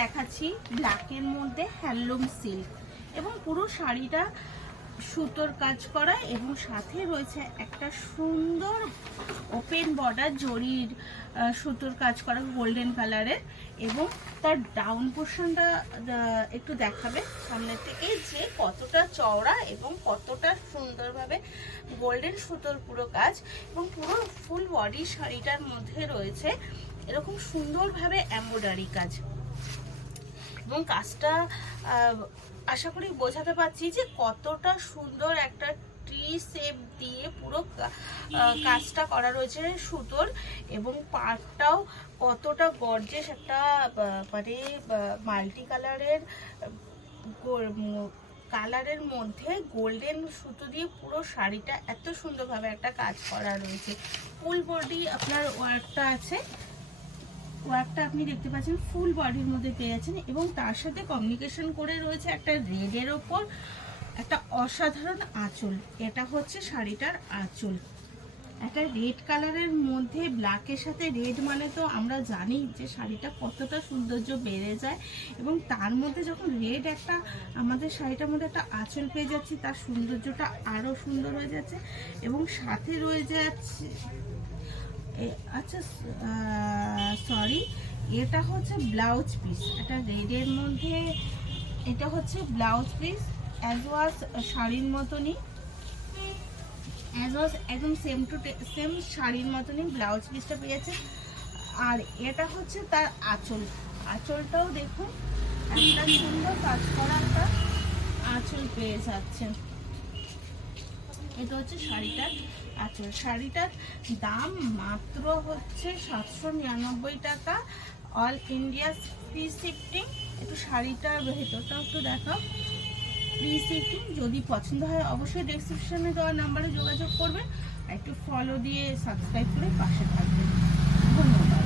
দেখাচ্ছি ব্ল্যাকের মধ্যে হ্যান্ডলুম সিল্ক এবং পুরো শাড়িটা সুতোর কাজ করা এবং সাথে রয়েছে একটা সুন্দর ওপেন বর্ডার জরির সুতোর কাজ করা গোল্ডেন কালারের এবং তার ডাউন পোর্শনটা একটু দেখাবে সামনের থেকে যে কতটা চওড়া এবং কতটা সুন্দরভাবে গোল্ডেন সুতোর পুরো কাজ এবং পুরো ফুল বডি শাড়িটার মধ্যে রয়েছে এরকম সুন্দরভাবে এমব্রয়ডারি কাজ এবং কাজটা আশা করি বোঝাতে পারছি যে কতটা সুন্দর একটা ট্রি শেপ দিয়ে পুরো কাজটা করা রয়েছে সুতোর এবং পাড়টাও কতটা গর্জিয়াস একটা মানে মাল্টি কালারের মধ্যে গোল্ডেন সুতো দিয়ে পুরো শাড়িটা এত সুন্দরভাবে একটা কাজ করা রয়েছে। ফুল বডি আপনার ওয়ার্কটা আছে, ওয়ার্কটা আপনি দেখতে পাচ্ছেন ফুল বডির মধ্যে পেয়ে যাচ্ছেন এবং তার সাথে কমিউনিকেশন করে রয়েছে একটা রেডের ওপর একটা অসাধারণ আঁচল। এটা হচ্ছে শাড়িটার আঁচল, একটা রেড কালারের মধ্যে ব্ল্যাকের সাথে রেড মানে তো আমরা জানি যে শাড়িটা কতটা সৌন্দর্য বেড়ে যায় এবং তার মধ্যে যখন রেড একটা আমাদের শাড়িটার মধ্যে একটা আঁচল পেয়ে যাচ্ছি তার সৌন্দর্যটা আরও সুন্দর হয়ে যাচ্ছে এবং সাথে রয়ে যাচ্ছে আচ্ছা সরি এটা হচ্ছে ব্লাউজ পিস, এটা রেডের মধ্যে এটা হচ্ছে ব্লাউজ পিস অ্যাজ ওয়াজ শাড়ির মতনই একদম সেম টু সেম শাড়ির মতনই ব্লাউজ পিসটা পেয়েছে। আর এটা হচ্ছে তার আঁচল, আঁচলটাও দেখুন একটা সুন্দর কাজ করা একটা আঁচল পেয়ে যাচ্ছেন। এটা হচ্ছে শাড়িটার আঁচল। শাড়িটার দাম মাত্র হচ্ছে 799 টাকা, অল ইন্ডিয়া ফ্রি শিফটিং। একটু শাড়িটার ভেতরটাও একটু দেখাও, ফ্রি শিফটিং। যদি পছন্দ হয় অবশ্যই ডেসক্রিপশনে দেওয়া নাম্বারে যোগাযোগ করবেন, একটু ফলো দিয়ে সাবস্ক্রাইব করে পাশে থাকবেন। ধন্যবাদ।